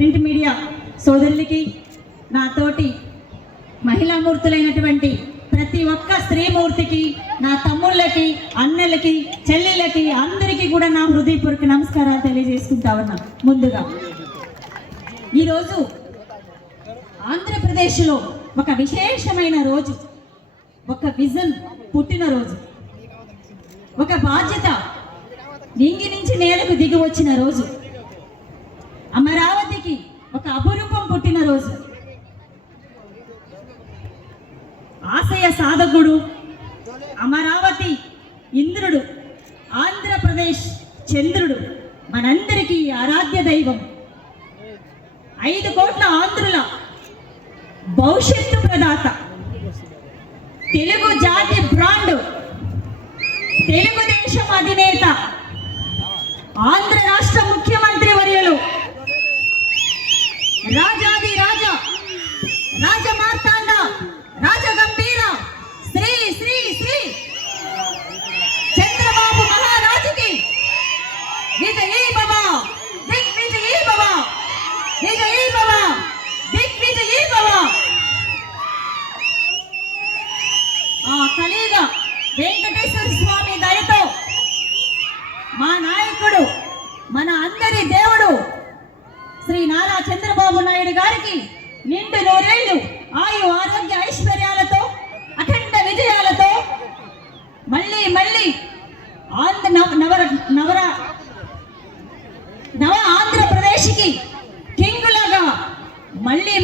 Print media సోదరులకి, నా తోటి మహిళామూర్తులైనటువంటి ప్రతి ఒక్క స్త్రీమూర్తికి, నా తమ్ముళ్ళకి, అన్నలకి, చెల్లెళ్ళకి అందరికీ కూడా నా హృదయపూర్వక నమస్కారాలు తెలియజేసుకుంటా ఉన్నా. ముందుగా ఈరోజు ఆంధ్రప్రదేశ్లో ఒక విశేషమైన రోజు, ఒక విజన్ పుట్టినరోజు, ఒక బాధ్యత నింగి నుంచి నేలకు దిగి వచ్చిన రోజు, అమరావతికి ఒక అపురూపం పుట్టినరోజు, ఆశయ సాధకుడు, అమరావతి ఇంద్రుడు, ఆంధ్రప్రదేశ్ చంద్రుడు, మనందరికీ ఆరాధ్య దైవం, 5 కోట్ల ఆంధ్రుల భవిష్యత్తు ప్రదాత, తెలుగు జాతి బ్రాండ్, తెలుగుదేశం అధినేత, ఆంధ్ర రాష్ట్ర ముఖ్యమంత్రి వర్యులు, రాజాది రాజా, రాజమార్తాండ, రాజగంభీర, శ్రీ శ్రీ శ్రీ చంద్రబాబు మహారాజుకి విజయీ భవ, దిగ్విజయీ భవ, విజయీ భవ, దిగ్విజయీ భవ. ఆ కలియుగ వెంకటేశ్వర స్వామి దయతో మా నాయకుడు, మన అందరి దేవుడు శ్రీ నారా చంద్రబాబు నాయుడు గారికి నిండు నూరేళ్లు ఆయు ఆరోగ్య ఐశ్వర్యాలతో, అఖండ విజయాలతో మళ్ళీ మళ్ళీ నవ ఆంధ్రప్రదేశ్కి కింగులాగా మళ్ళీ